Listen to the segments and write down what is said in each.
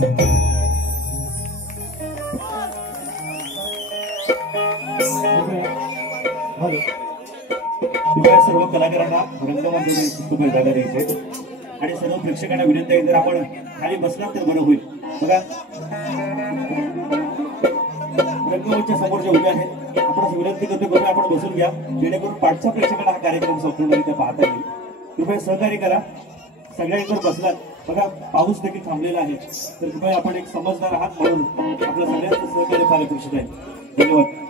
Thank you. Hello कृपया सर्व कलाकारांना रंगमंचावर तुम्ही जागा द्यायचे आणि सर्व प्रेक्षकांना विनंती आहे जर आपण खाली बसलात तर बरं होईल बघा रंगमंचा समोर जे उभे आहेत आपण विनंती करतो कृपया आपण बसून घ्या जेणेकरून पाठच्या प्रेक्षकांना हा कार्यक्रम संपूर्णरित्या पाहता येईल कृपया सहकार्य करा सगळ्या इतर बसलात बघा पाऊस देखील थांबलेला आहे तर कृपया आपण एक समजदार आहात म्हणून आपलं सगळ्यांचं सहकार्य फार अपेक्षित आहे धन्यवाद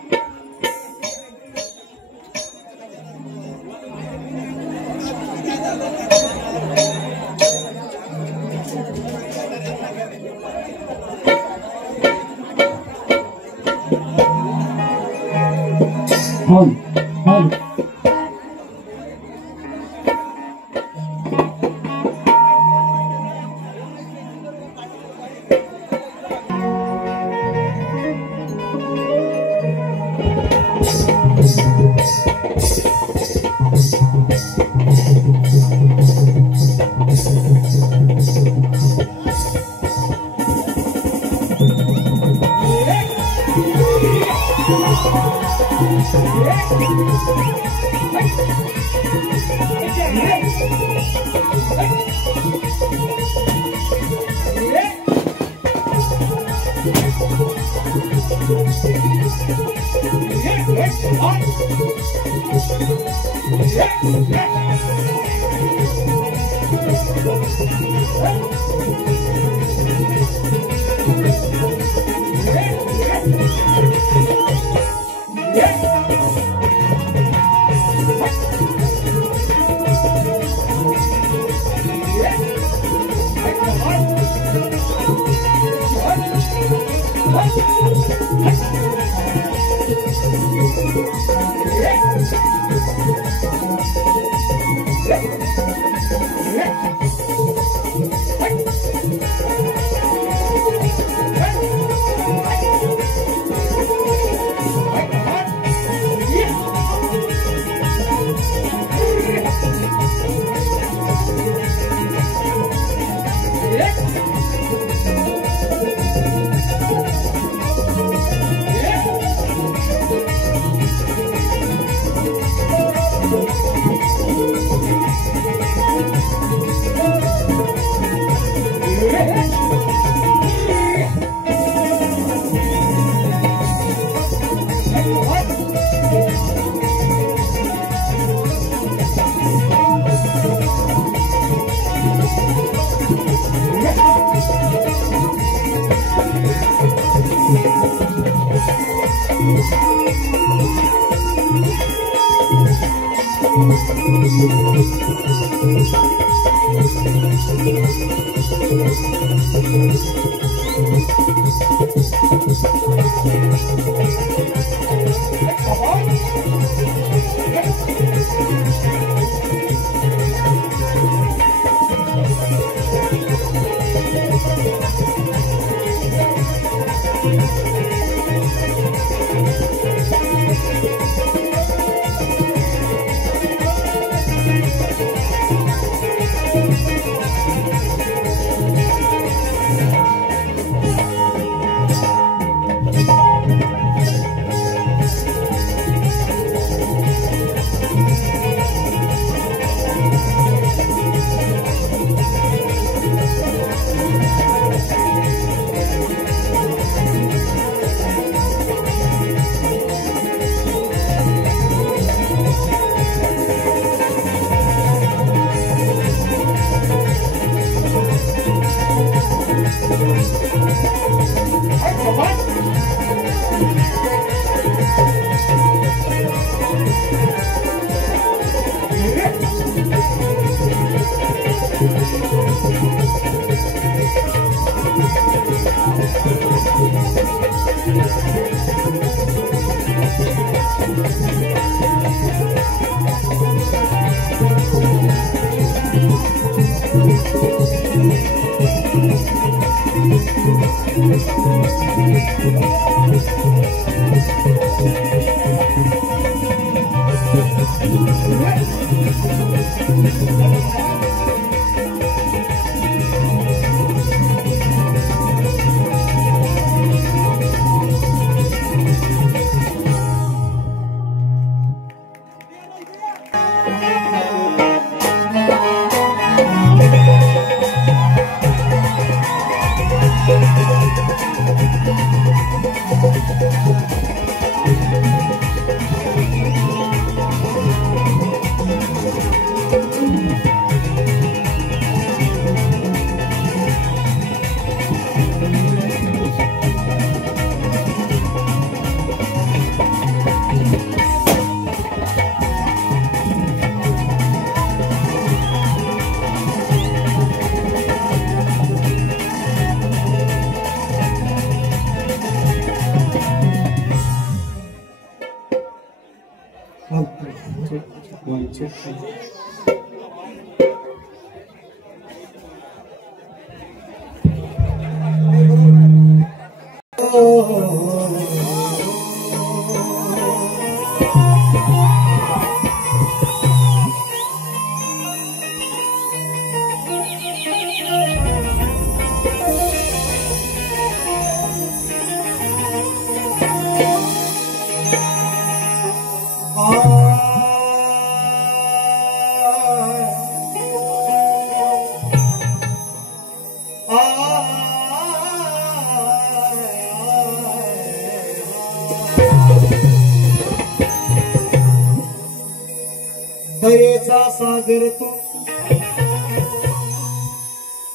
दयेचा सागर तू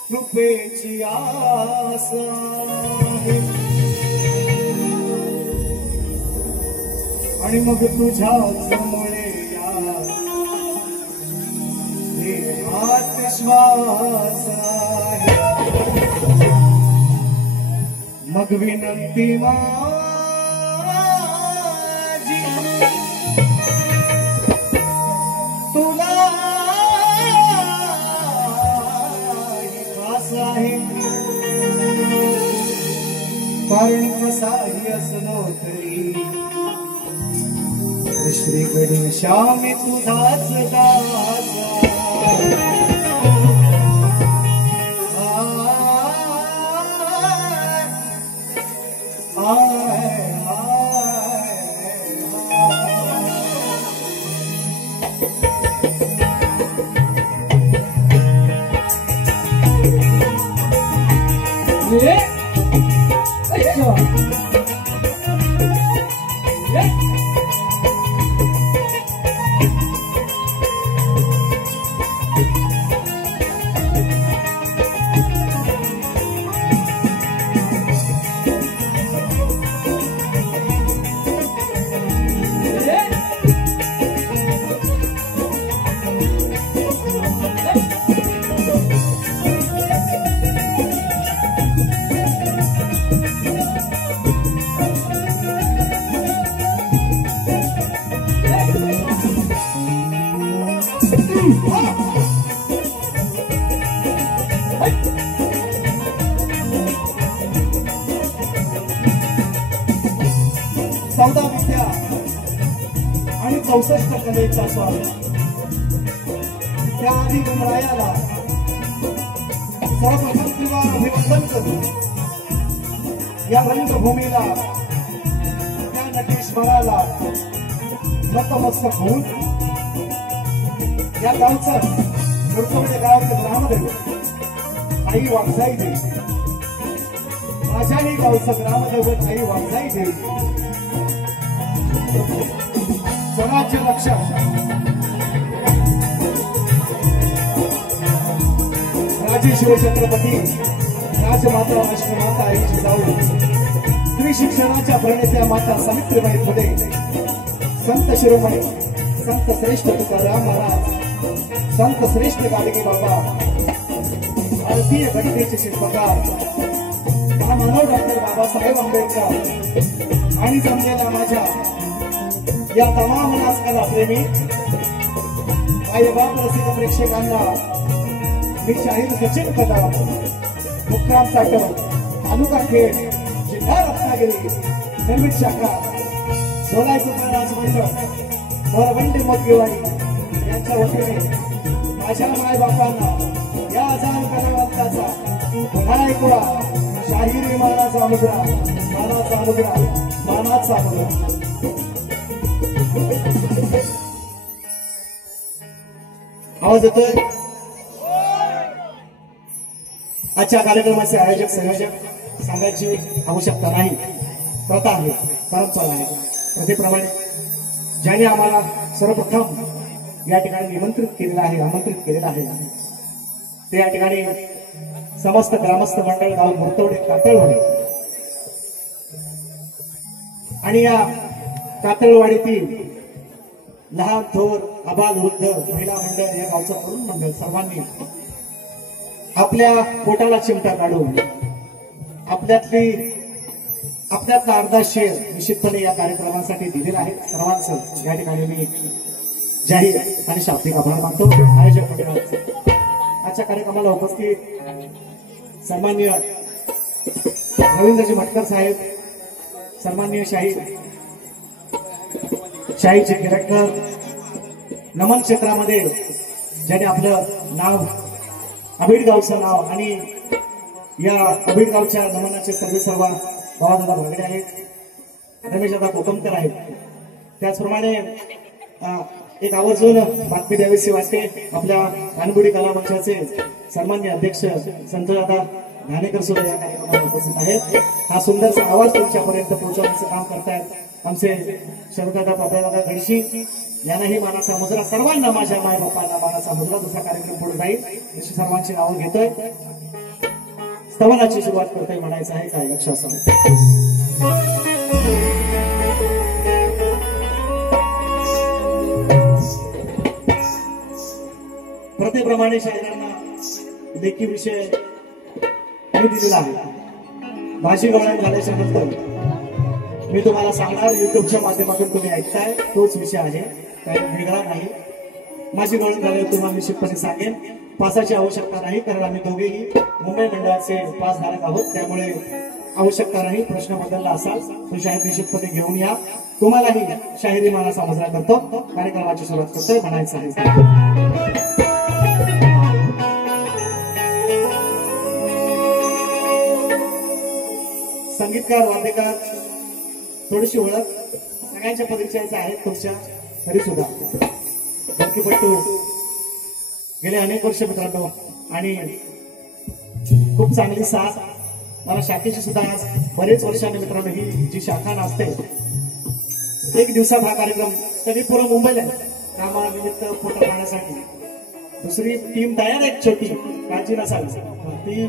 कृपेची आस आहे आणि मग तुझ्याच मुळे या देहात श्वास आहे मग विनंती माझी तुला खास आहे कारण कसाही असलो तरी श्री गणेशामी तुझाच दास चौदा विद्या आणि 64 कलेचा स्वामी त्या आधी गणरायाला सर्वप्रथम तुला अभिनंदन करू या रंगभूमीला त्या नटेश्वराला नतमस्तक होऊन या गावचं गुरकुंडे गावाचं ग्रामदेव आई वागजाई देवी माझ्याही गावचं ग्रामदैवत आई वागजाई देवी स्वराज्य रक्षक राजे शिवछत्रपती राजमाता अश्वमाता आई जिजाऊ स्त्री शिक्षणाच्या प्रणेत्या माता सावित्रीबाई फुले संत शिरोमणी संत श्रेष्ठ तुकाराम महाराज संत श्रेष्ठ गाडगे बाबा भारतीय गणितेचे शिल्पकार महामानव डॉक्टर बाबासाहेब आंबेडकर आणि जमलेल्या माझ्या या तमाम नाचकला प्रेमी मायबाप रसिक प्रेक्षकांना मी शाहीर सचिन कदम मुक्राम साठव तालुका खेड जिल्हा रत्नागिरी निर्मित शाखा सोलाय तुकाराज मंडळ मोरबंडे मोदगेवाडी यांच्या वतीने माझ्या मायबापांना या हजार कलावंताचा पुन्हा ऐकवा शाहीर मानाचा मुद्रा मानाचा मुद्रा मानाचा मुद्रा आवाज येतोय आजच्या कार्यक्रमाचे आयोजक संयोजक सांगायची आवश्यकता नाही. प्रथा आहे, परंपरा आहे. प्रथेप्रमाणे ज्याने आम्हाला सर्वप्रथम या ठिकाणी निमंत्रित केलेलं आहे, आमंत्रित केलेलं आहे, ते या ठिकाणी समस्त ग्रामस्थ मंडळ गाव मुरतवडे कातळवाडी आणि या कातळवाडीतील लहान थोर आबाल वृद्ध महिला मंडळ या गावचं तरुण मंडळ सर्वांनी आपल्या पोटाला चिमटा काढून आपल्यातला अर्धा शेर निश्चितपणे या कार्यक्रमासाठी दिलेला आहे. सर्वांचं या ठिकाणी मी जाहीर आणि शाब्दिक आभार मानतो. आयोजक मंडळाचे आजच्या कार्यक्रमाला उपस्थित सन्माननीय रवींद्रजी भटकर साहेब, सन्माननीय शाहीचे डिरेक्टर, नमन क्षेत्रामध्ये ज्याने आपलं नाव अभीडगावचं नाव आणि या अभीडगावच्या नमनाचे सर्व बाबादादा भागडे आहेत, रमेशदादा कोकमकर आहेत. त्याचप्रमाणे एक आवर्जून बातमी द्यावीशी वाटते. आपल्या कानगुडी कला मंचाचे सन्मान्य अध्यक्ष संतदादा घाणेकर सुद्धा या कार्यक्रमात उपस्थित आहेत. हा सुंदरसा आवाज तुमच्यापर्यंत पोहोचवण्याचं काम करतायत आमचे शरदादा पादादादा गडशी. यांनाही मानाचा मुजरा, सर्वांना माझ्या माय बापांना मानाचा मुजरा. दुसरा कार्यक्रम पुढे जाईल अशी सर्वांची नावं घेतोय. स्तवनाची सुरुवात करतोय म्हणायचं आहे. काय लक्ष असावं. प्रथेप्रमाणे शाहिरांना लेखी विषय दिलेला आहे. भाषी गवळण झाल्याच्या नंतर मी तुम्हाला सांगणार, युट्यूबच्या माध्यमातून तुम्ही ऐकताय तोच विषय आहे, काही वेगळा नाही. माझी गवळण झाल्यावर तुम्हाला निश्चितपणे सांगेन. पासाची आवश्यकता नाही, कारण आम्ही दोघेही मुंबई मंडळाचे पासधारक आहोत. त्यामुळे आवश्यकता नाही. प्रश्न बदलला असाल तो शाहीर निश्चितपणे घेऊन या. तुम्हालाही शाहिरी मानाचा मुजरा करतो. कार्यक्रमाची सुरुवात करतोय म्हणायचं आहे. संगीतकार, वाद्यकार, थोडीशी ओळख सगळ्यांच्या परिचयाचा आहे तुमच्या, तरी सुद्धा ढोलकीपट्टू गेले अनेक वर्ष मित्रांनो, आणि खूप चांगली साथ मला शाखेची सुद्धा आज बरेच वर्षांनी मित्रांनो. ही जी शाखा नाचते, एक दिवसात हा कार्यक्रम तरी पूर्ण मुंबईला कामानिमित्त फोटो काढण्यासाठी दुसरी टीम तयार आहे. छोटी काळजी नसावी. ती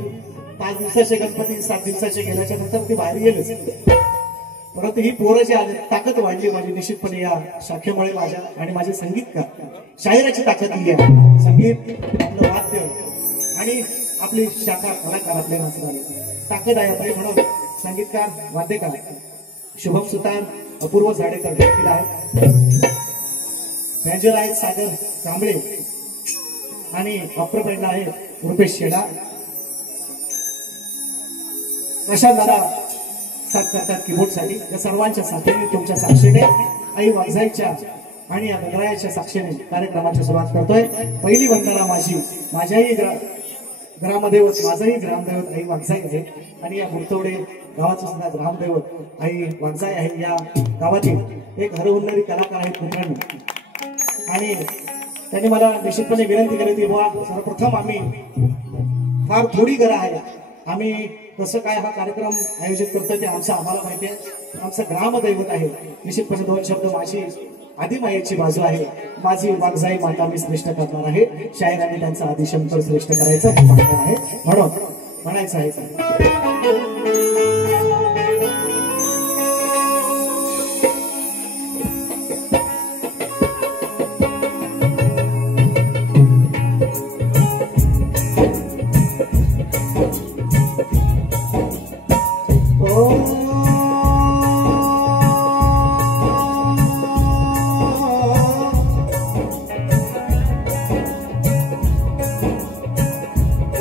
5 दिवसाचे गणपती 7 दिवसाचे गेल्याच्या नंतर ती बाहेर गेलेच. परंतु ही पोरं जी आली, ताकद वाढली माझी निश्चितपणे या शाखेमुळे. माझ्या आणि माझे संगीतकार, शाहिराची ताकद ही आहे. संगीत, आपलं वाद्य आणि आपली शाखा कलाकार आपले नाचणारे ताकद आहे आपली. म्हणून संगीतकार, वाद्यकार शुभम सुतार, अपूर्व झाडेकर देखील आहेत. रँजर आहेत सागर कांबळे आणि ऑपरेटरला आहे रुपेश शेडा. प्रशांत दादा साथ करतात कीबोर्डसाठी. या सर्वांच्या साथीने, तुमच्या साक्षीने, आई वाघजाईच्या आणि या गणरायाच्या साक्षीने कार्यक्रमाची सुरुवात करतोय. पहिली वंदना माझ्याही ग्रामदैवत, माझंही ग्रामदैवत आई वाघजाई आहे आणि या मुरतवडे गावाचं सुद्धा ग्रामदैवत आई वाघजाई आहे. या गावातील एक हरहुन्नरी कलाकार आहेत मित्रांनो, आणि त्यांनी मला निश्चितपणे विनंती केली होती, बुवा सर्वप्रथम आम्ही फार थोडी घरं आहे, आम्ही कसं काय हा कार्यक्रम आयोजित करतोय ते आम्हाला माहिती आहे. आमचं ग्रामदैवत आहे. निश्चितपणे 2 शब्द माझी आदिमायेची बाजू आहे. माझी वाघजाई माता मी श्रेष्ठ करणार आहे. शाहिरांनी त्यांचा आदिशंकर श्रेष्ठ करायचा आहे. म्हणून म्हणायचं आहे.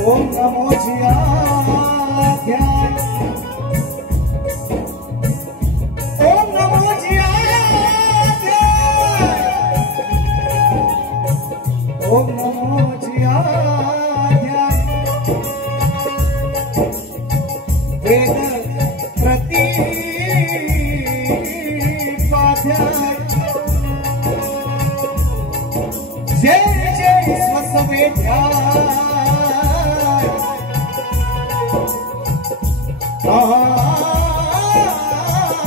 ओम नमो जियाध्याय, ओम नमो जियाध्याय, ओम नमो जियाध्याय. वेद प्रतिपाध्याय, जय जय स्वसवेध्याय.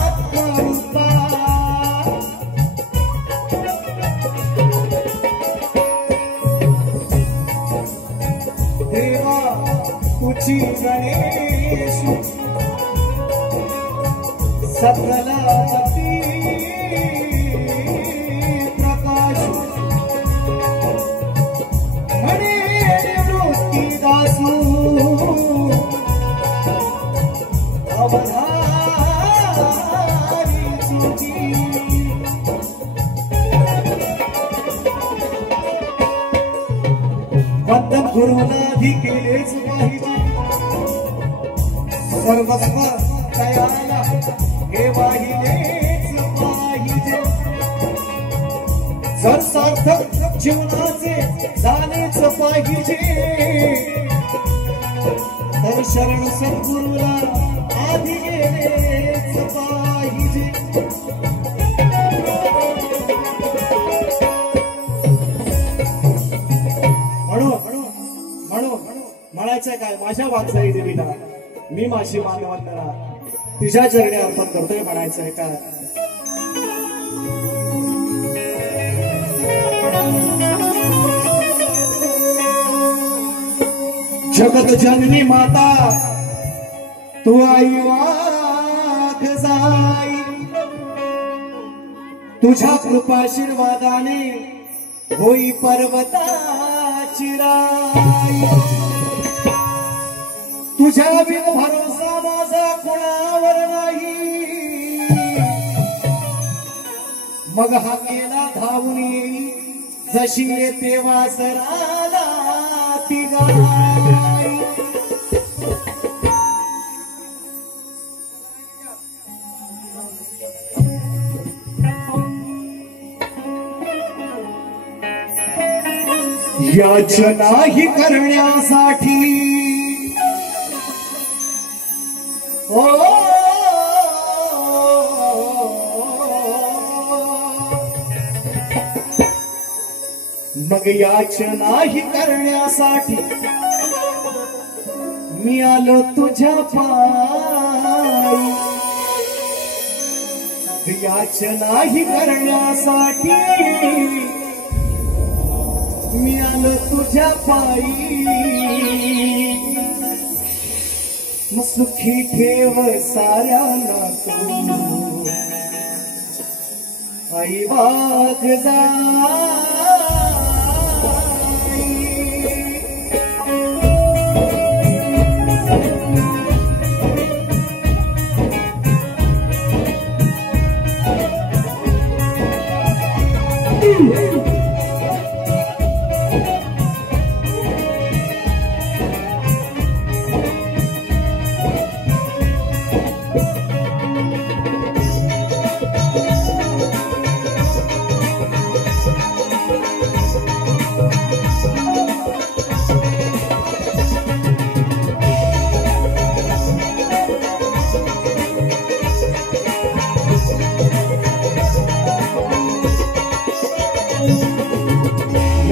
आत्मरूपा देवा तुझी गणेश सकल जगती प्रकाश म्हणे निवृत्ती दासू अवधारी तुझी वंदन गुरुनाधी केलेच पाहिजे सर्वस्व तयाला हे वाहिलेच पाहिजे जर सार्थक जीवनाचे झालेच पाहिजे तर शरण सद्गुरूला आधी गेलेच पाहिजे म्हणायचंय काय माझ्या वाचाई देवीला मी माझी मानवंदना तुझ्या चरणी अर्पण करतोय म्हणायचंय काय जगत जननी माता तू आई वाघ जाई तुझ्या कृपाशीर्वादाने होई पर्वताची राई तुझ्या बिन भरोसा माझा कोणावर नाही मग हा गेला धावून येई जशी येते वासराला ती गाय याचनाही करण्यासाठी ओ मग याचनाही करण्यासाठी मी आलो तुझ्या पायी याचनाही करण्यासाठी मी आलो तुझ्या पायी मग सुखी ठेव साऱ्यांना तू आई वाघ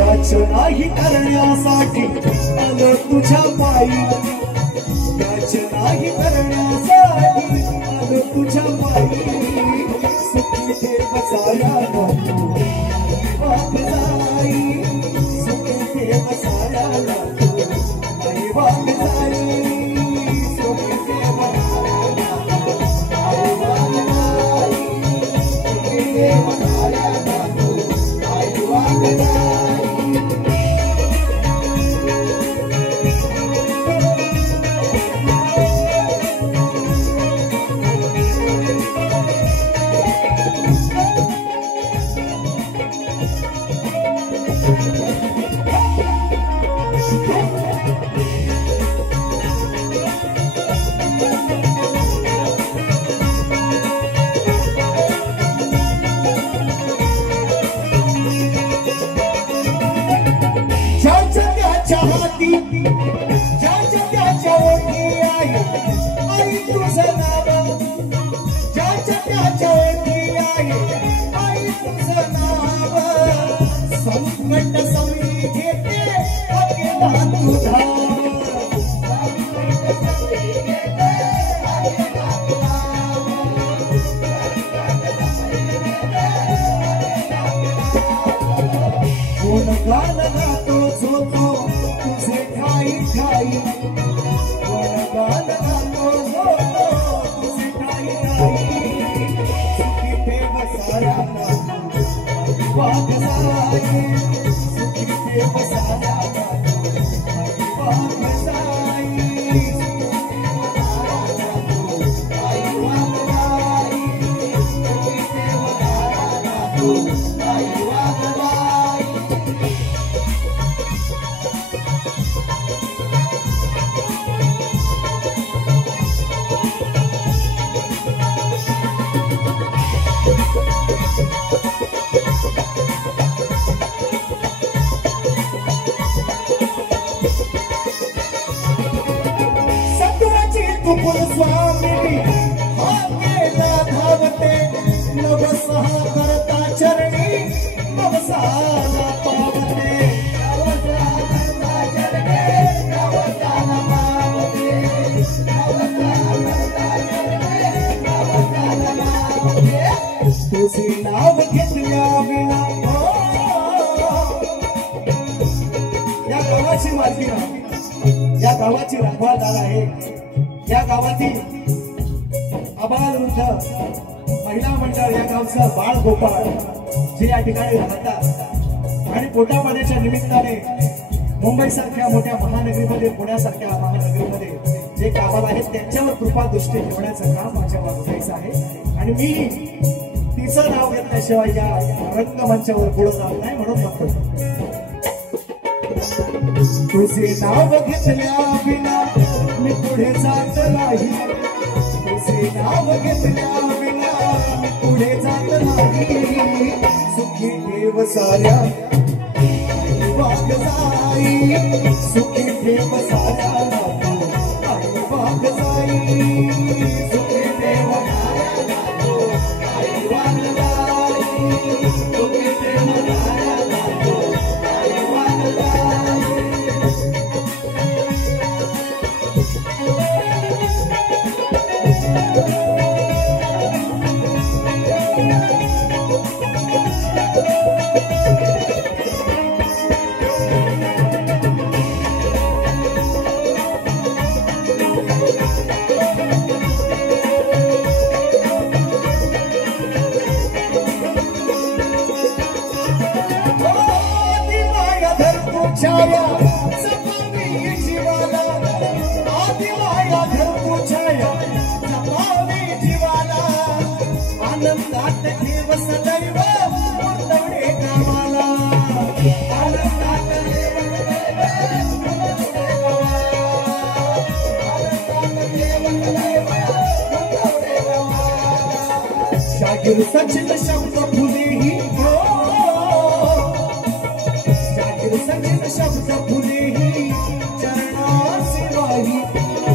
याचनाही करण्यासाठी आलो तुझ्या पायी याचनाही करण्यासाठी आलो तुझ्या पायी सुखी ठेव साऱ्यांना तू वाघ जाई सुखी ठेव साऱ्यांना तू आई वाघ जाई सुखी ठेव साऱ्यांना तू आई वाघ जाई सुखी ठेव साऱ्यांना तू आई वाघ जाई ज्याच्या त्याच्या ओठी आहे आई तुझं नाव ज्याच्या त्याच्या ओठी आहे आई तुझं नाव संकट सवयी घेते अकेला तुझा संकट सवयी घेते ठाई वरदान गातो तुझे ठाई ठाई सुखी ठेव साऱ्यांना वागसाई सुखी ठेव साऱ्यांना वागसाई स्वामी हाकेला धावते नवसा करता चरणी नवसाला पावते नवसा करता चरणी नवसाला पावते नवसा करता चरणी नवसाला पावते तुझे नाव घेतल्या विना या गावाची मालकी या गावाची रखवालदार आहे या गावातील आबाल वृद्ध महिला मंडळ या गावचं बाळ गोपाळ जे या ठिकाणी राहतात आणि पोटापाण्याच्या निमित्ताने मुंबईसारख्या मोठ्या महानगरीमध्ये पुण्यासारख्या महानगरीमध्ये जे कामाला आहेत त्यांच्यावर कृपा दृष्टी ठेवण्याचं काम माझ्या बाजूचं आहे आणि मी तिचं नाव घेतल्याशिवाय या रंगमंचावर पुढे जात नाही म्हणून म्हणतो तुझे नाव घेतल्या विना मी पुढे जात नाही तुझे नाव घेतल्या विना मी पुढे जात नाही सुखी ठेव साऱ्या वागसाई सुखी ठेव साऱ्या वागसाई सुखी ठेव साऱ्या वागसाई सुखी ठेव साऱ्या छाया जपावी जीवाला आदि माया धर्मू छाया जपावी जीवाला आनंदात ठेव सदैव मुर्दवडे गावाला आनंदात ठेव सदैव मुर्दवडे गावाला आनंदात ठेव सदैव मुर्दवडे गावाला शाहीर सचिन शब्द फुलेही सचिन शब्द फुलेही चरणाशिवाही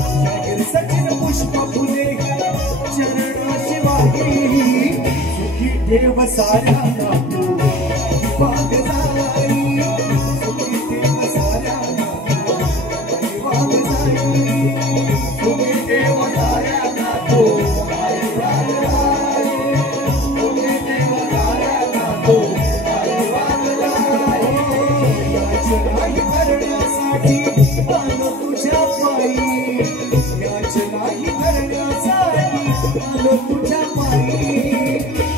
शाहीर सचिन पुष्प फुलेही चरणाशिवाही सुखी ठेव साऱ्यांना वागसाई सुखी ठेव साऱ्यांना वागसाई सुखी ठेव साऱ्यांना तो वागसाई सुखी ठेव साऱ्यांना तो नाही करण्यासाठी आलो तुझ्या पायी याच नाही करण्यासाठी आलो तुझ्या पायी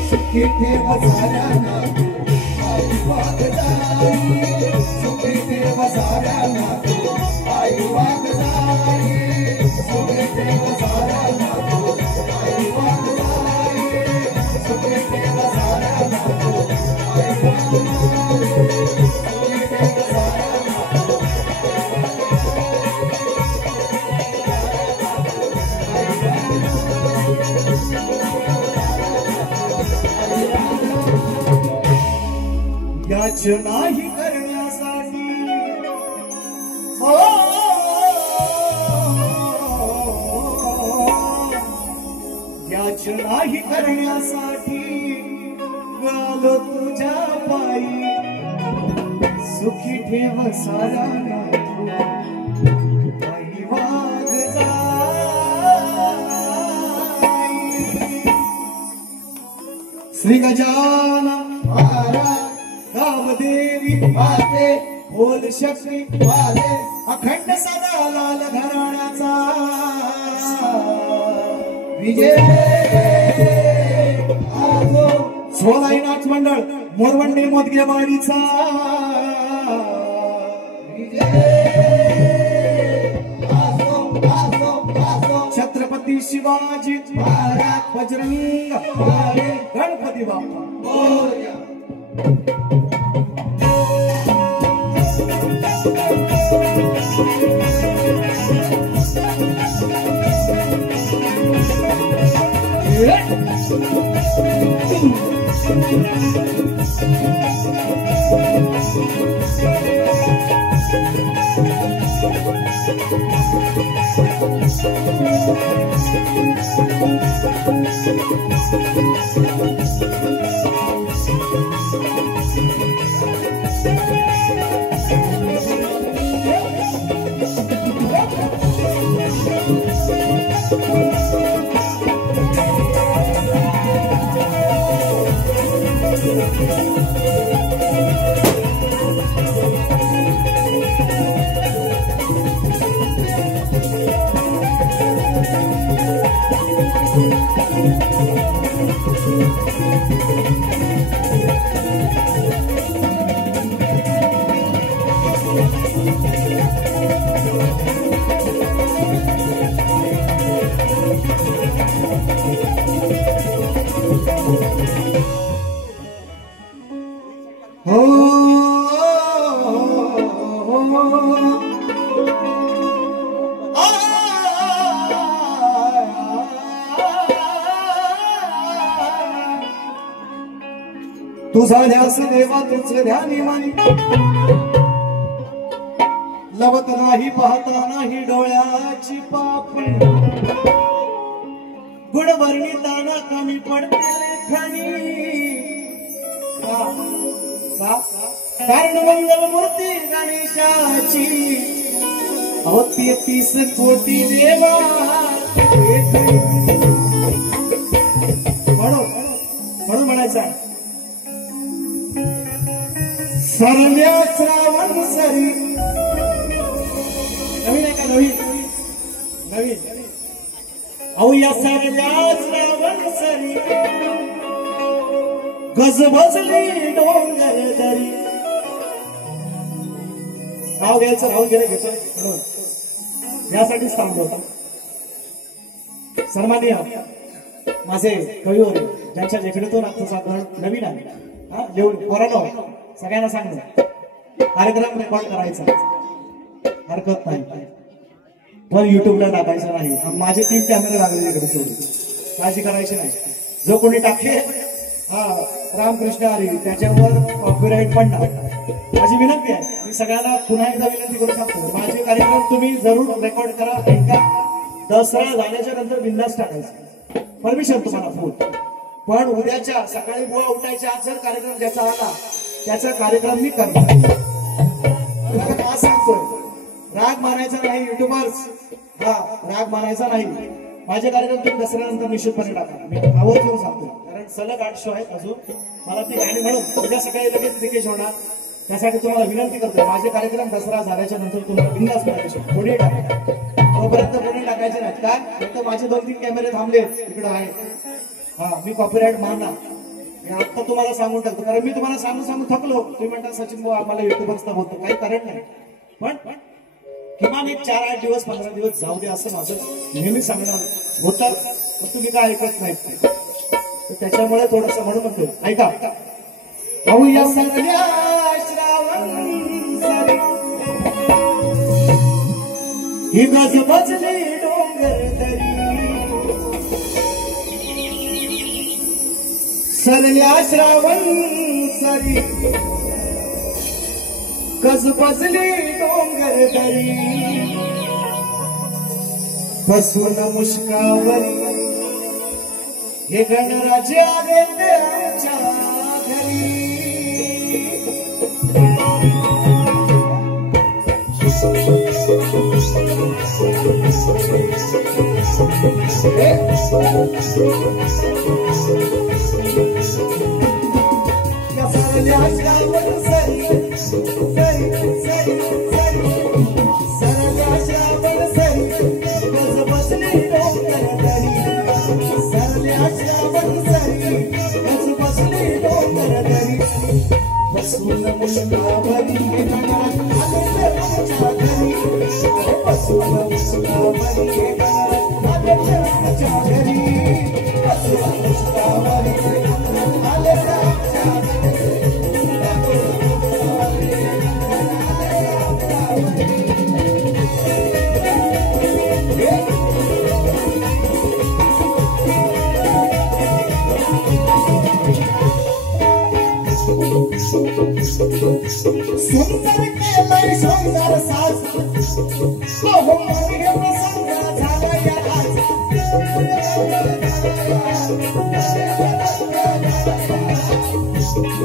सुखी ठेव साऱ्यांना आई वागसाई सुखी ठेव साऱ्यांना आई वागसाई सुखी ठेव साऱ्यांना आई वागसाई सुखी ठेव साऱ्यांना आई वागसाई याच नाही करण्यासाठी याच नाही करण्यासाठी आलो तुझ्या पायी सुखी ठेव साऱ्यांना आई वागसाई श्री गजानन महाराज गावदेवी माते बोल शक्ती वाले अखंड सदा लाल घराण्याचा विजय सोलाई नाच मंडळ मोरवंडे मोदगेवाडीचा छत्रपती शिवाजी महाराज बजरंग गणपती बाप्पा तुझा ध्यास देवा तुझ ध्यानी मानी लवत नाही पाहता नाही डोळ्याची पापणी गुणवर्णी ताना कमी पडते लेखणी कारण मंगल मूर्ती गणेशाची अहो 33 कोटी देवा म्हणून म्हणायचं आहे सरल्या श्रावण सरी नवीन आहे का नवीन अहो या सरल्या श्रावण सरी गजबजली डोंगर दरी नाव घ्यायचं राहून गेलं घेतोय म्हणून यासाठीच थांबलो होता सन्माननीय माझे कवी होते ज्यांच्या लेखणीतून आजचा नवीन आहे लिहून पोरांनो सगळ्यांना सांगणं कार्यक्रम रेकॉर्ड करायचा हरकत नाही पण युट्यूबला टाकायचं नाही माझे 3 कॅमेरे लागले इकडे सोडून काळजी करायची नाही जो कोणी टाके रामकृष्ण हरी त्याच्यावर कॉपीराईट पण टाका माझी विनंती आहे मी सगळ्यांना पुन्हा एकदा विनंती करू शकतो माझे कार्यक्रम तुम्ही जरूर रेकॉर्ड करा ऐका दसरा झाल्याच्या नंतर बिंदास टाकायचं परमिशन तुम्हाला फुल पण उद्याच्या सकाळी बुवा उठायच्या आज जर कार्यक्रम ज्याचा आला त्याचा कार्यक्रम मी करणार सांगतोय राग मानायचा नाही युट्यूबर्स राग मानायचा नाही माझे कार्यक्रम तुम्ही दसऱ्यानंतर निश्चितपणे टाका मी आवर्जून सांगतो कारण सलग 8 शो आहेत अजून मला ती गाणी म्हणून उद्या सकाळी लगेच लिकेज होणार त्यासाठी तुम्हाला विनंती करतोय माझे कार्यक्रम दसरा झाल्याच्या नंतर तुम्हाला बिंदास परमिशन पुढे टाका तोपर्यंत पुढे टाकायचे नाहीत का तर माझे 2-3 कॅमेरे थांबले इकडे आहेत मी कॉपीराईट मारणार आता तुम्हाला सांगून टाकतो कारण मी तुम्हाला सांगून थकलो तुम्ही म्हणता सचिन भाऊ आम्हाला युट्यूबर्सला बोलतो काही कारण नाही पण किमान एक 4-8 दिवस 15 दिवस जाऊ दे असं माझं नेहमी सांगणार होतं पण तुम्ही काय ऐकत नाहीत तर त्याच्यामुळे थोडस म्हणून म्हणतो ऐका अहो या सगळ्या श्रावण ही गजबजली डोंगर दरी सरल्या श्रावण सरी गजबजली डोंगर दरी बसून मुश्कावरी हे गणराजे आले आमच्या घरी सरल्या श्रावण सरी सरी सरी सरी बसून मुस्कावरी हे गणराज आले आमच्या घरी बसून मुस्कावरी हे गणराज आले आमच्या घरी बसून मुस्कावरी हे गणराज आले आमच्या घरी सुंदर केलंय सुंदर साज अहो मन हे प्रसंग झालंय आज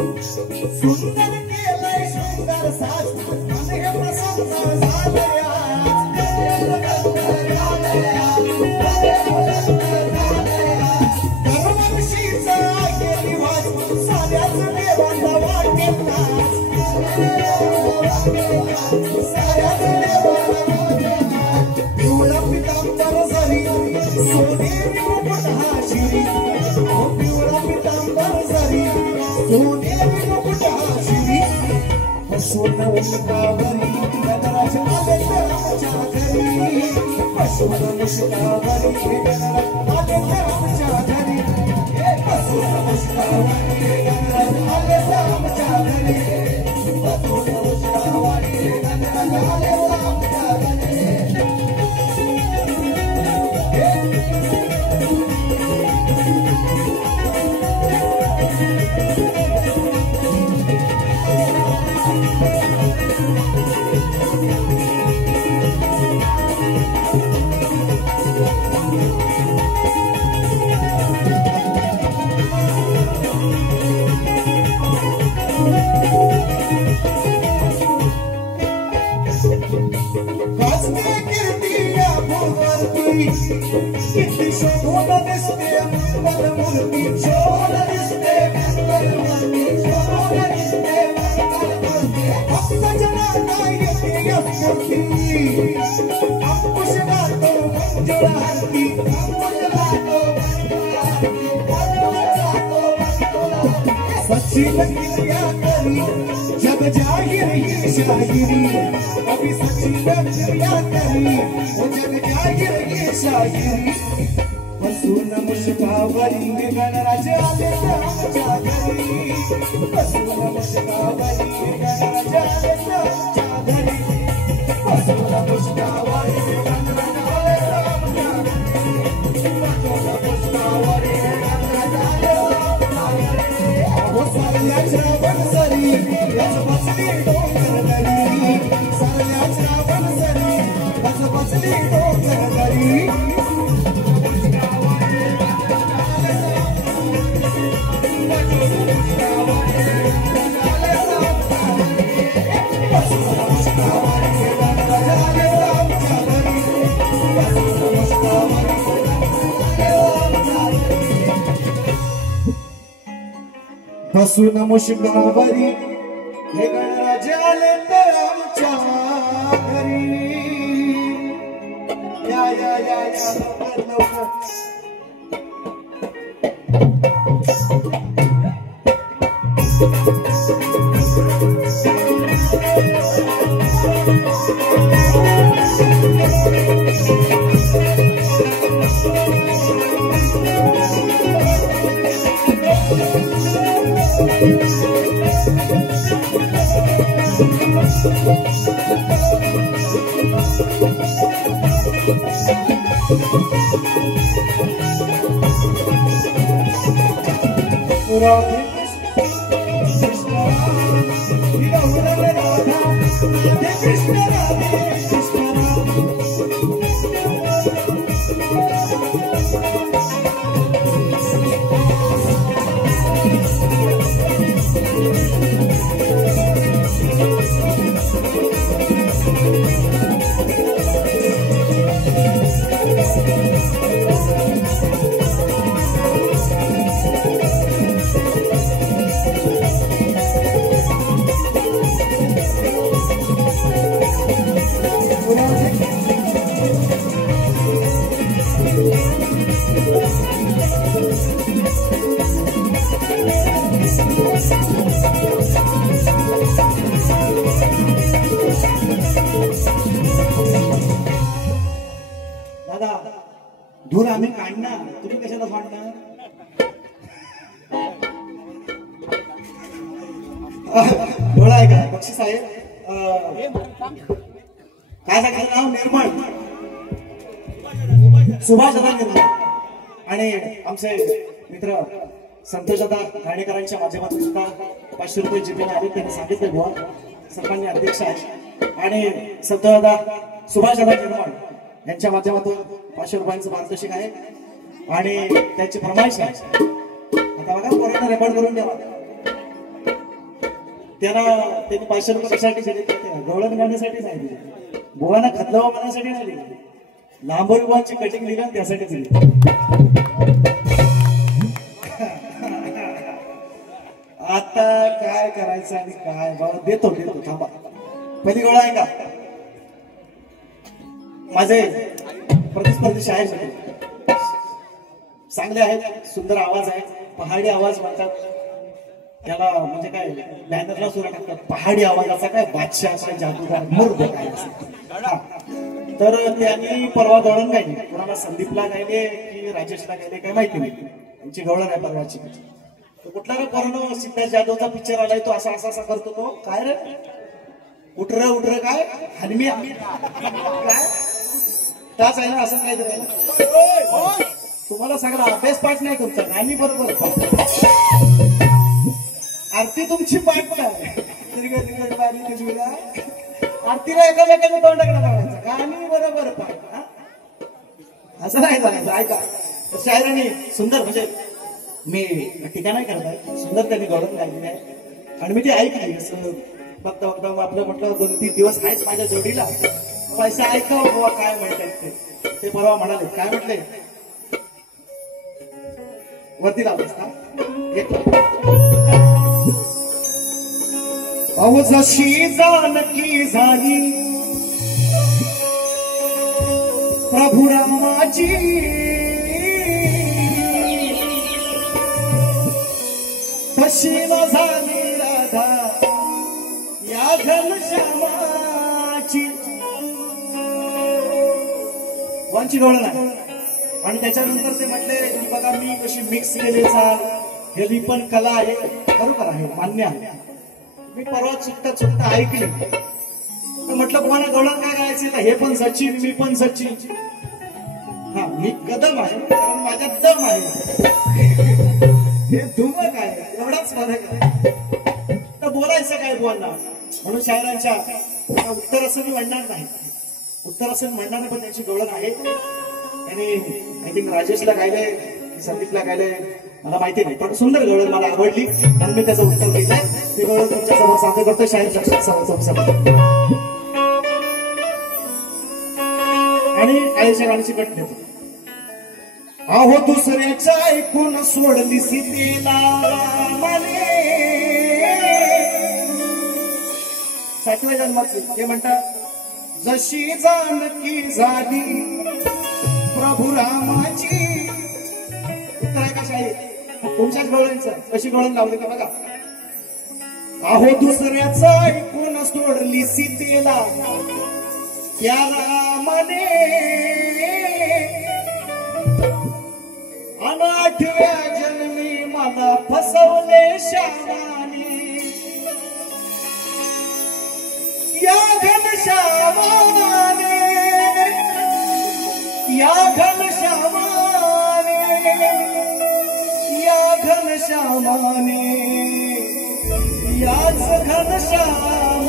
सुंदर केलंय सुंदर साज मन हे प्रसंग झालंय दरवर्षीचा गेली वाज साऱ्याच देवांना वाटेल नाच पिवळा पितांबर जरी सोनेरी मुकुट हा शिरी पिवळा पितांबर जरी सोनेरी मुकुट हा शिरी बसून मुस्कावरी गणराज आले आमच्या घरी बसून मुस्कावरी गणराज आले आमच्या घरी बसून मुस्कावरी गणराज आले आमच्या घरी बसून मुस्कावरी गणराज आले आमच्या घरी किती शोभून दिसते मंगल मूर्ती शोभून दिसते मंगल मूर्ती शोभून दिसते मंगल मूर्ती भक्त जनांना येते स्फूर्ती अंकुश गातो मंजुळा हरती अंकुश गातो मंजुळा हरती मंजुळा गातो मंजुळा सचिन क्रिया करी जग जाहिर ही शाहिरी कभी सचिन क्रिया करी जग जाहिर ही शाहिरी बसून मुस्कावरी गणराज आले आमच्या घरी बसून मुस्कावरी गणराज आले आमच्या घरी बसून मुस्कावरी गणराज आले आमच्या घरी बसून मुस्कावरी गणराज आले आमच्या घरी अहो साऱ्या श्रावण सरी रस बसली डोंगर दरी साऱ्या श्रावण सरी रस बसली डोंगर दरी बसून मुस्कावरी हे गणराज आले आमच्या घरी या या या या लवकर लवकर राधे कृष्ण राधे कृष्ण राधे धूर आम्ही काढणार, तुम्ही कशाला मांडणार? डोळा आहे का बक्षीस आहे? काय सांगितलं नाव? निर्मळ, सुभाष दादा निर्मळ. आणि आमचे मित्र संतोष दादा घाणेकरांच्या माध्यमातून सुद्धा 500 रुपये जीपीने आले. त्यांनी सांगितलं बुवा सर्वांनी अध्यक्ष आहे. आणि संतोष दादा सुभाष दादा निर्मळ यांच्या माध्यमातून 500 रुपयांचं पारितोषिक आहे. आणि त्यांची फरमाईश आहे. आता बघा पोरांना रेकॉर्ड करून द्यावा. त्यांनी 500 रुपये कशासाठी दिले? गवळण घालण्यासाठी नाही दिले, बुवांना खतलावा बनवण्यासाठी नाही दिले, लांबोरी बुवांची कटिंग दिली त्यासाठी दिली. आता काय करायचं आणि काय बाबा? देतो थांबा. पहिली गोळा आहे का? माझे प्रतिस्पर्धी शाहीर चांगले आहेत, सुंदर आवाज आहे, पहाडी आवाज म्हणतात त्याला. म्हणजे काय बॅनरला सुरू टाकतात पहाडी आवाजाचा, काय बादशाह, काय जादूगार, मूर्ख काय असं. तर त्यांनी परवा गवळण गायली. कोणाला संदीपला गायले की राजेशला गायले काय माहिती नाही. त्यांची गवळण आहे परवाची. कुठला रे पोरानं सिद्धार्थ जाधवचा पिक्चर आलाय, तो असा असा असा करतो. तो काय रे उठर काय हनमी काय त्याच आहे ना, असं काय तरी. तुम्हाला सगळा अभ्यास पाठ नाही तुमचा, गाणी बरोबर आरती तुमची पाठ नाही. आरतीला एकामेकाच्या तोंडाकडे लावायचं, गाणी बरोबर पाठ. असं नाही करायचं. ऐका, शायरांनी सुंदर, म्हणजे मी टीका नाही करत आहे, सुंदर त्यांनी गवळण गायलेली आहे. आणि मी ती ऐकली. बघता बघता आपलं म्हटलं 2-3 दिवस आहेच माझ्या जोडीला, पैसा ऐकावं बुवा काय म्हणतात ते परवा म्हणाले. काय म्हटले? वरती लावतेस का? अहो जशी जानकी झाली प्रभु रामाची, तशी न झाली राधा या घनश्यामाची. वांची गवळण आहे. आणि त्याच्यानंतर ते म्हटले की बघा मी कशी मिक्स केले चाल, ही पण कला आहे, बरोबर आहे, मान्य आहे. मी परवा चुकता ऐकली तर म्हटलं कोणा गवळण काय गायचं? हे पण सचिन, मी पण सचिन. हा, मी कदम आहे कारण माझ्यात दम आहे, हे धुमक आहे, एवढाच फरक आहे. तर बोलायचं काय बुवांना? म्हणून शायरांच्या उत्तर असं मी म्हणणार नाही, उत्तर असं म्हणणार नाही, पण त्यांची गवळण आहे. त्यांनी आय थिंक राजेशला गायले, संदीपला गायले, मला माहिती नाही, पण सुंदर गवळण मला आवडली म्हणून मी त्याचं उत्तर दिलंय. ते गवळण तुमच्या समोर सादर करतोय शाहीर लक्षात समोर. आणि आईच्या गाण्याची कट देतो. अहो दुसऱ्याच्या ऐकून सोडली सीतेला रामाने, 60व्या जन्मातली. ते म्हणतात जशी जानकी झाली प्रभु रामाची. उत्तर आहे का शाहीर? तुमच्याच गवळणचं कशी गवळण लावली का बघा. अहो दुसऱ्याचं ऐकून सोडली सीतेला त्या रामाने, आणि 8व्या जन्मी मला फसवले श्यामाने. या घनश्यामाने, या घनश्यामाने, या घनश्यामाने, याच घनश्यामाने.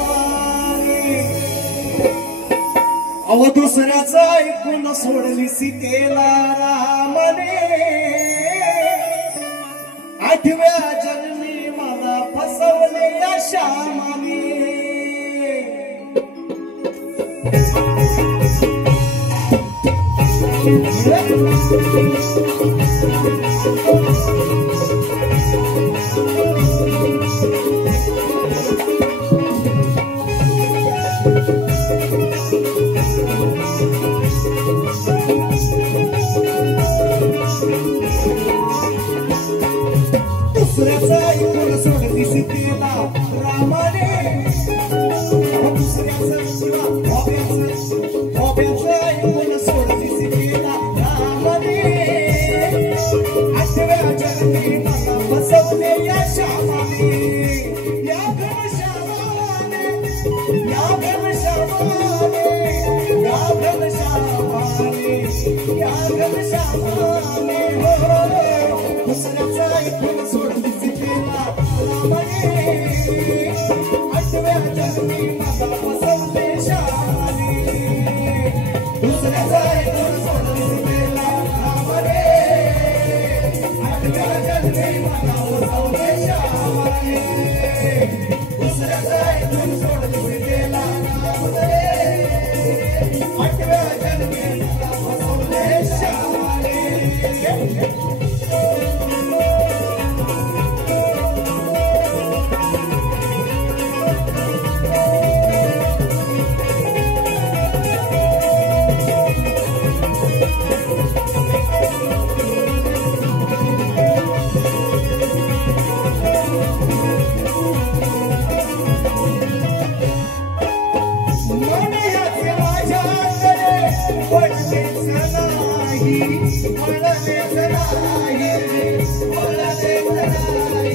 अहो दुसऱ्याचं ऐकून सोडली सीतेला रामाने, 8व्या जन्मी मला फसवले या श्यामाने. दुसऱ्याचं ऐकून सोडली सीतेला रामाने, दुसऱ्याचं ऐकून सोडली सीतेला रामाने. श्यामाने हो दुसऱ्याचा ऐकून सोडतीस केला रामाने आठव्या जन्मी माझा फसवले श्यामाने दुसऱ्याचा ऐकून सोडतीस केला रामाने आठव्या जन्मी माझा फसवले श्यामाने दुसऱ्याचा ऐकून सोडतीस केला रामाने आठव्या जन्मी माझा फसवले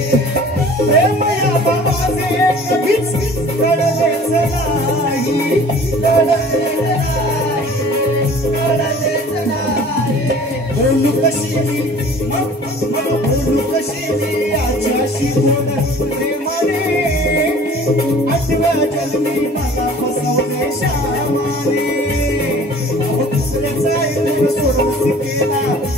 श्यामाने आठव्या जन्मी माझा फसवले श्यामाने दुसऱ्याचा ऐकून सोडतीस केला रामाने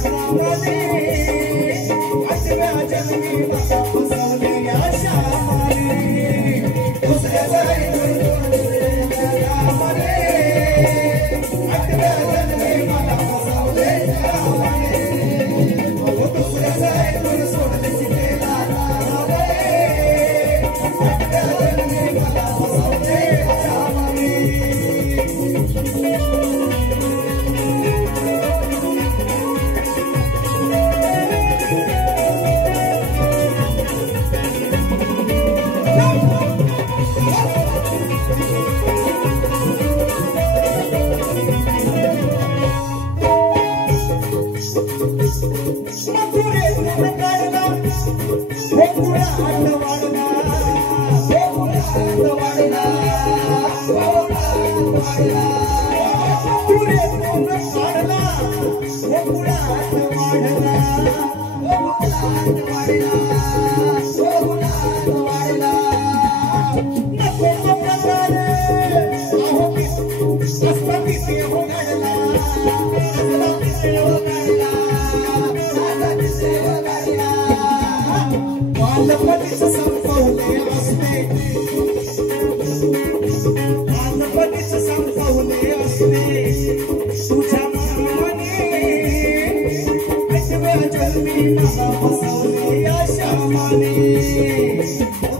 आठव्या जन्मी माझा फसवले या श्यामाने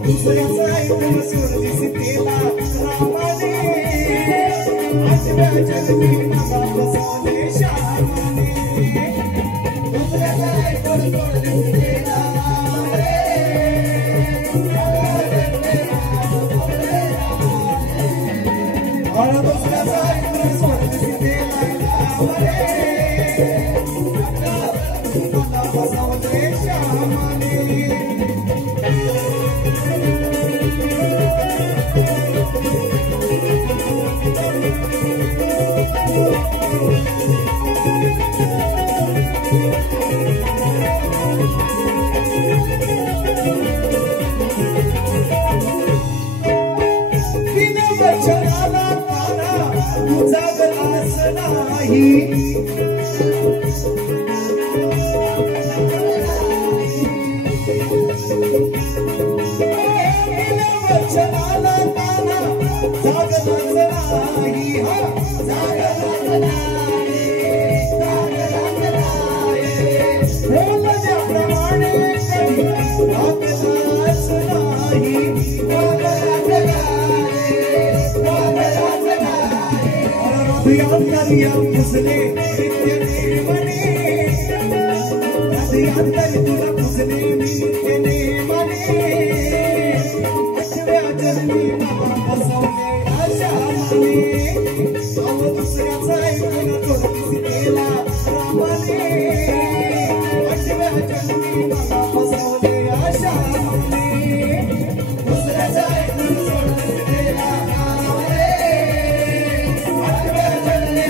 दुसऱ्याचा ऐकून सोडतीस केला रामाने आठव्या जन्मी माझा फसवले श्यामाने दुसऱ्याचा ऐकून सोडतीस केला रामाने आठव्या जन्मी माझा फसवले श्यामाने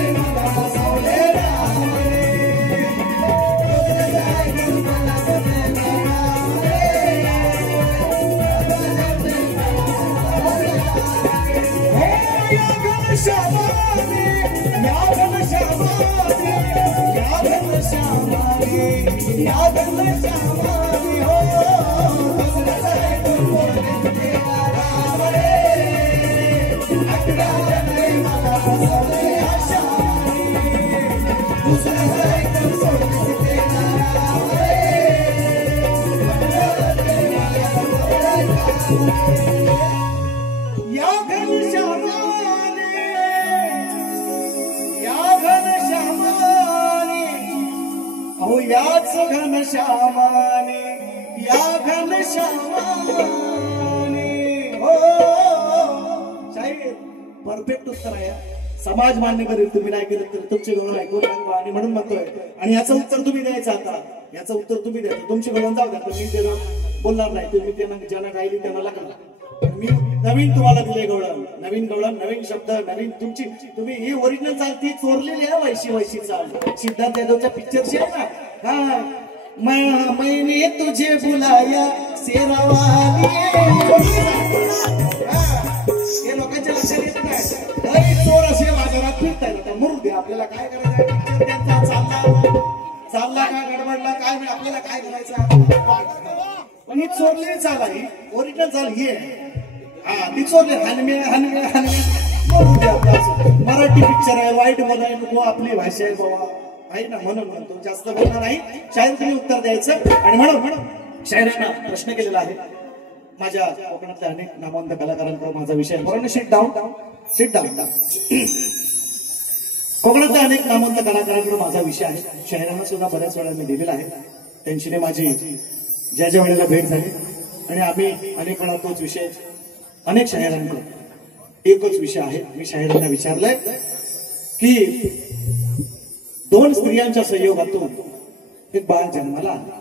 घनश्यामाने हो राम रे अकरा जन्मे मला फसवले आशाने दुसरं एकदम सोडून देणार राम रे या घनश्यामाने अहो याच घनश्यामाने या घनश्यामाने हो शाहीर परफेक्ट उत्तर आहे. समाज मान्य करेल, तुम्ही नाही केलं तर तुमचे गवळण ऐकून सांगा आणि म्हणून म्हणतोय. आणि याचं उत्तर तुम्ही द्यायचं आता, याचं उत्तर तुम्ही द्यायचं. तुमची गवळण जाऊ द्या, मी त्याला बोलणार नाही. तुम्ही त्यांना ज्यांना गायली त्यांना लागला. मी नवीन तुम्हाला दिले गवळण, नवीन गवळण, नवीन शब्द, नवीन तुमची. तुम्ही ही ओरिजिनल चाल ती चोरलेली आहे. वैशी चाल सिद्धार्थ यादवच्या पिक्चरची आहे ना. हा मैंने तुझे बुलाया शेरावाली. हे लोकांच्या लक्षात येत नाही. चोर असे बाजारात फिरतायत. मरू दे, आपल्याला काय करायचं. पिक्चर त्यांचा चालला का गडबडला काय आपल्याला काय करायचं. पण ही चोरलेली चाल आहे, ओरिजिनल चाल ही आहे. हा ती चोरले हनमे मरू दे. मराठी पिक्चर आहे, वाईट मध्ये नको, आपली भाषा आहे बाबा आहे ना, म्हणून म्हणतो. जास्त बोलणार नाही. शायर तुम्ही उत्तर द्यायचं. आणि म्हणून शायरांना प्रश्न केलेला आहे. माझ्या कोकणातल्या अनेक नामवंत कलाकारांकडे माझा विषय. बरोबर, शिट डाऊन. कोकणातल्या अनेक नामवंत कलाकारांकडे माझा विषय आहे. शायरांना सुद्धा बऱ्याच वेळा मी दिलेला आहे. त्यांची माझी ज्या वेळेला भेट झाली आणि आम्ही अनेक वेळा तोच विषय अनेक शायरांकडे एकच विषय आहे. मी शायरांना विचारलंय की 2 स्त्रियांच्या संयोगातून एक बाळ जन्माला आला.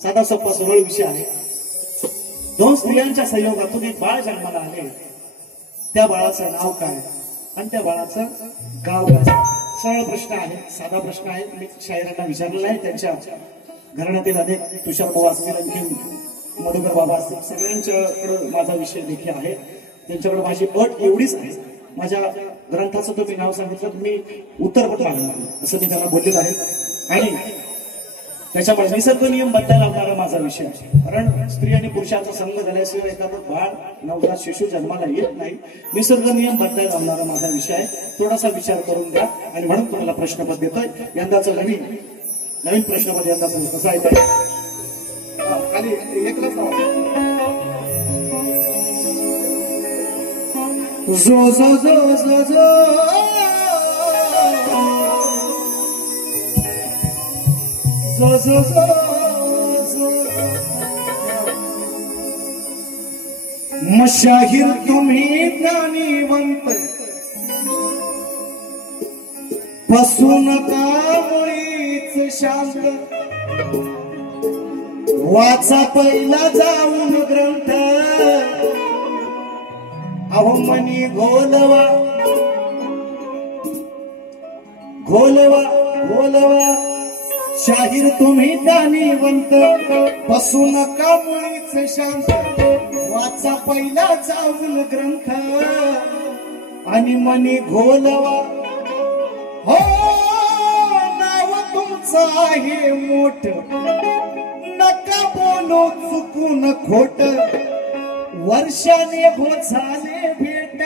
साधा सोपा सरळ विषय आहे. 2 स्त्रियांच्या संयोगातून एक बाळ जन्माला आले. त्या बाळाचं नाव काय आणि त्या बाळाचं गाव काय. सरळ प्रश्न आहे, साधा प्रश्न आहे. मी शायरांना विचारलेला आहे. त्यांच्या घराण्यातील अनेक तुषार बाबा असतील, आणखी मधुकर बाबा असतील, सगळ्यांच्याकडे माझा विषय देखील आहे. त्यांच्याकडे माझी अट एवढीच आहे, माझ्या ग्रंथाचं तुम्ही नाव सांगितलं तुम्ही उत्तर पण मागणार असं मी त्यांना बोललेलं आहे. आणि त्याच्यामुळे निसर्ग नियम बदलायला लावणारा माझा विषय आहे. कारण स्त्री आणि पुरुषाचा संग झाल्याशिवाय एखादं बाळ नवजात शिशु जन्माला येत नाही. निसर्ग नियम बदलायला लावणारा माझा विषय आहे. थोडासा विचार करून द्या. आणि म्हणून तुम्हाला प्रश्नपद देतोय. यंदाचं नवीन प्रश्नपद यंदाचं कसं आहे ते खाली एकलाच मशाहीर तुम्ही ज्ञानीवंत फसू नका मुळीच शांत. वाचा पहिला जाऊन ग्रंथ. अहो मनी घोलवा शाहीर तुम्ही ज्ञानीवंत फसू नका मुळीच शांत. वाचा पहिला जाऊन ग्रंथ आणि मनी घोलवा. हो नाव तुमचं आहे मोठ, नका बोलू चुकून खोट. वर्षाने झाले भेट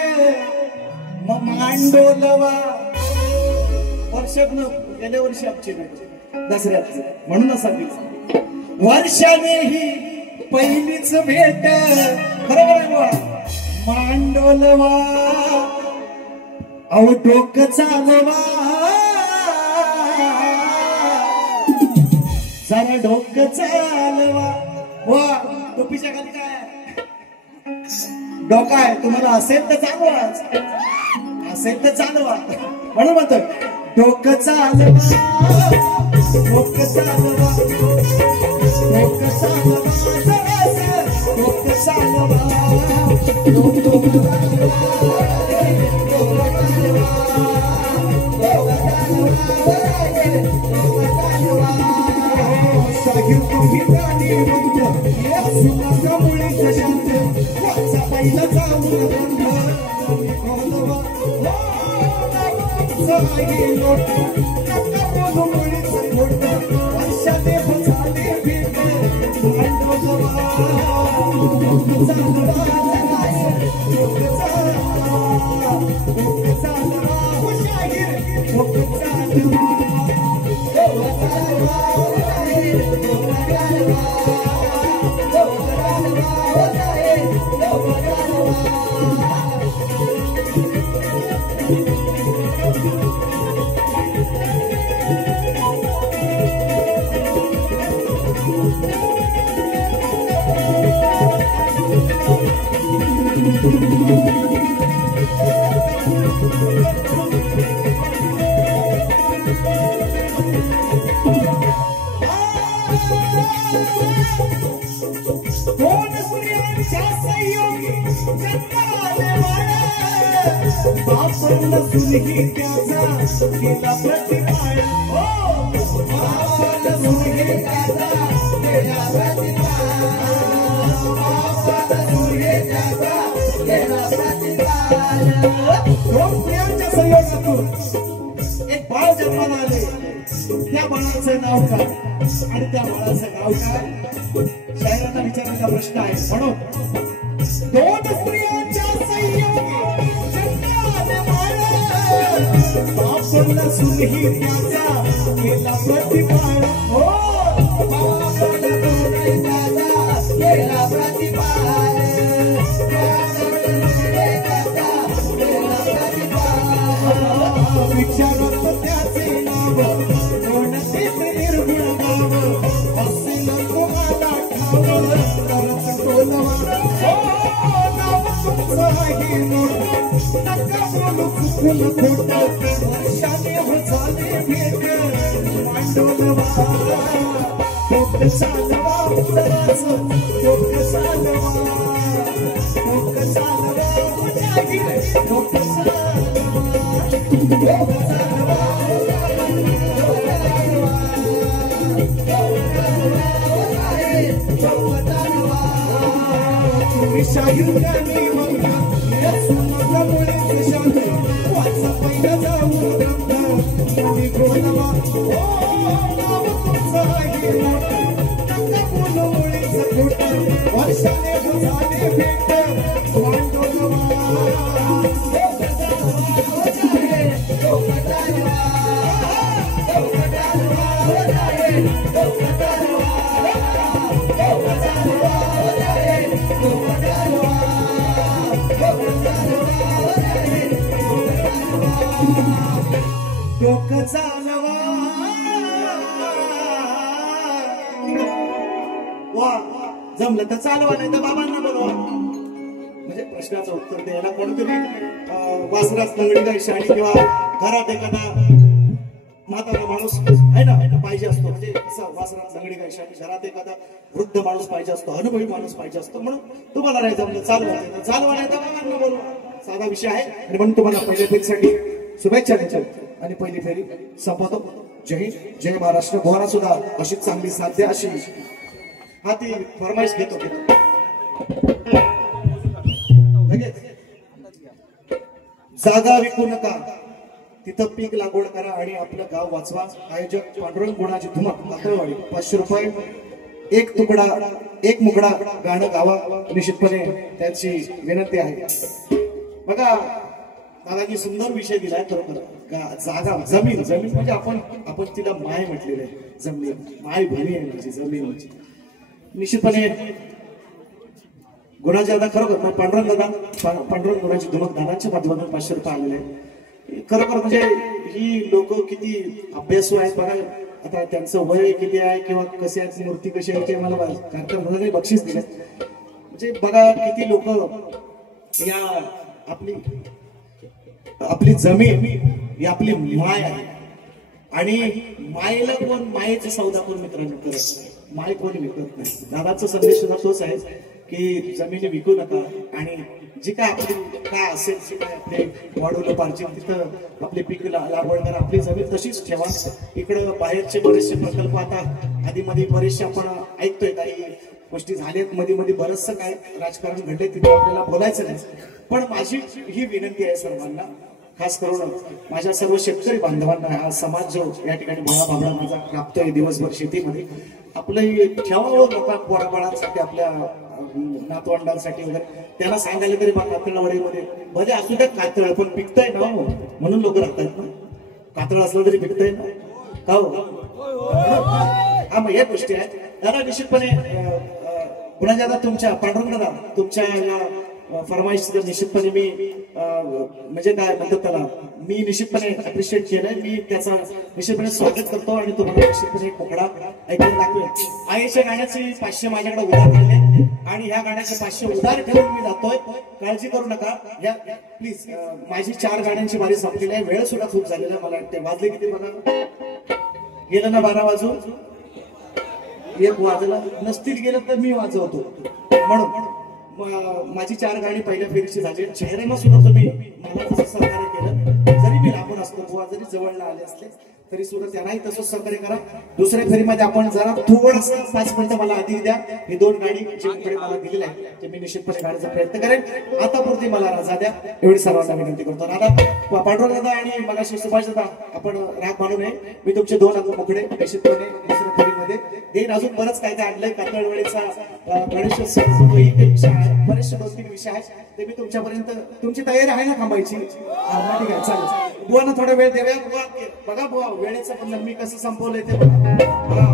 मग मांडोलवा. वर्षात गेल्या वर्षी आमची भेट दसऱ्यात म्हणून सांगितलं. वर्षाने ही पहिलीच भेट. बरोबर आहे बा. मांडोलवा अहो डोकं चालवा. जरा डोकं चालवा. वा टोपीच्या खाली काय डोका आहे. तुम्हाला असेल तर चालवा, असेल तर चालवा. म्हणून म्हणतो डोकं चालवा, डोकं चालवा, डोकं चालवा, डोकं चालवा, वर्षात वर्षाने झाले भेट मांडवला सुरही त्याचा केला प्रतिपाळ सुरही त्याचा केला प्रतिपाळ दोन स्त्रियांच्या संयोगातून एक बाळ जन्माला आले त्या बाळाचं नाव काय आणि त्या बाळाचं नाव काय शायरांना विचारण्याचा प्रश्न आहे म्हणून दोन स्त्रियांच्या संयोगी बापला सुरही त्याचा केला प्रतिपाळ केला प्रतिपाळ विचारत त्याचे नाव कोणतेच निर्गुण गाव असेल तुम्हाला ठाव तरच टोलवा नाव तुमचं आहे नका बोलू चुकून खोट वर्षाने झाले भेट मांडवला डोक चालवा जराच डोक चालवा डोक चालवा डोक चालवा शाहिदानी मंगा समजामुळे शांत वाचा पहिला जाऊ रंग आणि गोलवा नाव तुमचं आहे नका बोलू मुळीच खोट वर्षाने झाले भेट मांडवला डोक चालवा वा जमलं तर चालवा नाही तर बाबांना बोलवा म्हणजे प्रश्नाचं उत्तर द्यायला कोणतरी वासरात लंगडी गायची आणि किंवा घरात एखादा म्हातारा माणूस आहे ना पाहिजे असतो म्हणजे असं वासरात लंगडी गायची आणि घरात एखादा वृद्ध माणूस पाहिजे असतो अनुभवी माणूस पाहिजे असतो म्हणून तुम्हाला नाही जमलं चालवा नाही तर बाबांना बोलवा साधा विषय आहे आणि म्हणून तुम्हाला पहिल्या फेरीसाठी शुभेच्छा द्यायच्या आणि पहिली फेरी संपवतो जय हिंद जय महाराष्ट्र गोरा सुद्धा अशी चांगली साध्य अशी हा ती फरमाईश घेतो जागा विकू नका तिथं पीक लागवड करा आणि आपलं गाव वाचवा आयोजक पांडुरंग गुणाची धुमक कातळवाडी 500 रुपये एक मुकडा गाणं गावा निश्चितपणे त्याची विनंती आहे बघा दादानी सुंदर विषय दिलाय खरोखर जागा जमीन म्हणजे आपण तिला माय म्हटलेलं आहे जमीन माय भूमी आहे म्हणजे जमीन म्हणजे निश्चितपणे गुणाजी दादा खरोखर पांडुरंग गुणाची धुमक दादांच्या माध्यमातून 500 रुपये आलेले आहे खरोखर म्हणजे ही लोक किती अभ्यासू आहेत बघा आता त्यांचं वय किती आहे किंवा कशी आहे मूर्ती कशी आहे ते मला कार्यक्रम बक्षीस दिले म्हणजे बघा किती लोक या आपली जमीन ही आपली माय आहे आणि मायेला कोण मायेचा सौदा कोण मित्रांनो करत नाही माय कोणी विकत नाही दादाचा संदेश सुद्धा तोच आहे की जमिनी विकू नका आणि जी काय आपली काय असेल जे काय आपले वाढवलं पाहिजे तिथं आपले पीक लागवड करा आपली जमीन तशीच ठेवा इकडं बाहेरचे बरेचसे प्रकल्प आता आधी मध्ये बरेचसे आपण ऐकतोय काही गोष्टी झाल्यात मध्ये बरचसं काय राजकारण घडले तिथे आपल्याला बोलायचं नाही पण माझी ही विनंती आहे सर्वांना खास करून माझ्या सर्व शेतकरी बांधवांना, हा समाज जो या ठिकाणी भोळा बाबडा माझा राबतोय दिवसभर शेतीमध्ये, आपलं ठेवावं लोकांना पोराबाळांसाठी, आपल्या नातवंडांसाठी वगैरे, त्यांना सांगायला तरी बा कातळवाडीमध्ये भले असू द्या कातळ, पण पिकतंय ना हो, म्हणून लोक राहतात ना. कातळ असलं तरी पिकतंय ना का हो? हा, मग या गोष्टी आहेत दादा. निश्चितपणे पुन्हा दादा तुमच्या पांडुरंग दादा तुमच्या या फरमाईश निश्चितपणे मी म्हणजे काय म्हणतात त्याला, मी निश्चितपणे अप्रिशिएट केलंय. मी त्याचा निश्चितपणे स्वागत करतो आणि तुम्हाला निश्चितपणे एक कोकडा ऐकून दाखवेल. आईच्या गाण्याचे 500 माझ्याकडे उधार काढले आणि ह्या गाण्याचे 500 उधार ठेवून मी जातोय. काळजी करू नका या प्लीज. माझी 4 गाण्यांची बारी संपलेली आहे. वेळ सुद्धा खूप झालेला मला वाटते. वाजले किती बघा, गेलं ना 12 वाजून, 1 वाजला नसतील गेलं तर मी वाजवतो. म्हणून माझी 4 गाणी पहिल्या फेरीची झाली. चेहऱ्यानं सुद्धा तुम्ही मला तसं सहकार्य केलं. जरी मी लांबून असतो किंवा जरी जवळला आले असले तरी सुद्धा त्यांनाही तसंच सहकार्य करा. दुसऱ्या फेरीमध्ये आपण जरा थोडंसं 5 मिनिटं मला आधी द्या. ही 2 गाणी जे मला दिलेली आहे ते मी निश्चितपणे गाण्याचा प्रयत्न करेन. आतापुरती मला रजा द्या एवढी सर्वांना विनंती करतो. दादा पांडुरंग दादा आणि मगाशी सुभाष दादा आपण राग मानू नये. मी तुमचे 2 अंग मोकळे निश्चितपणे दुसऱ्या फेरीमध्ये देईन. अजून बरंच काय काय आणलंय. कातळवाडीचा गणेशोत्सव ही विषय आहे, बरेचसे 2-3 विषय आहेत ते मी तुमच्यापर्यंत. तुमची तयारी आहे ना थांबायची? ठीक आहे चालेल. बुवांना थोडा वेळ देऊया. बुवा बघा बुवा वेळेचं पण मी कसं संपवलंय ते बघा.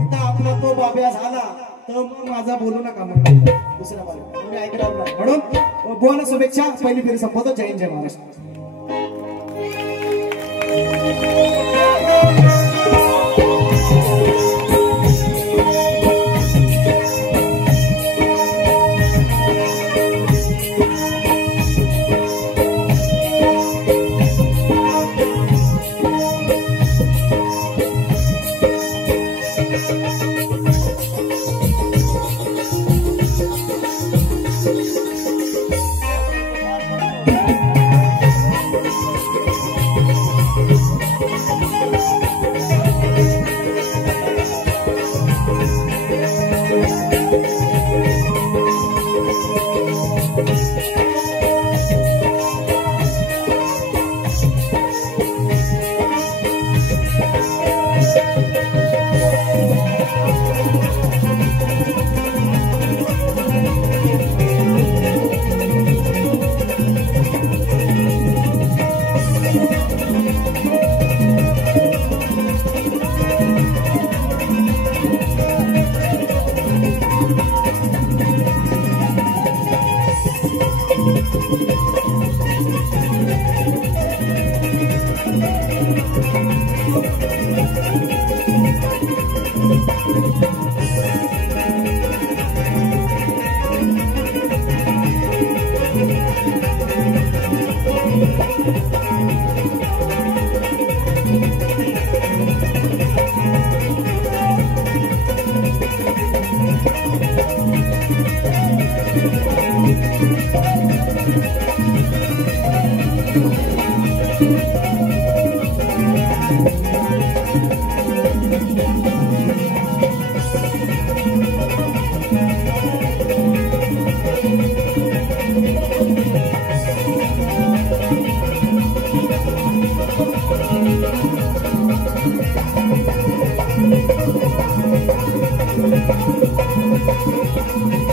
तिथं आपला तो बाब्या झाला तर मग माझा बोलू नका म्हणून दुसऱ्या बाजूला मी ऐकणार नाही. म्हणून बुवांना शुभेच्छा. पहिली फेरी संपवतो. जय हिंद, जय महाराष्ट्र. Thank you.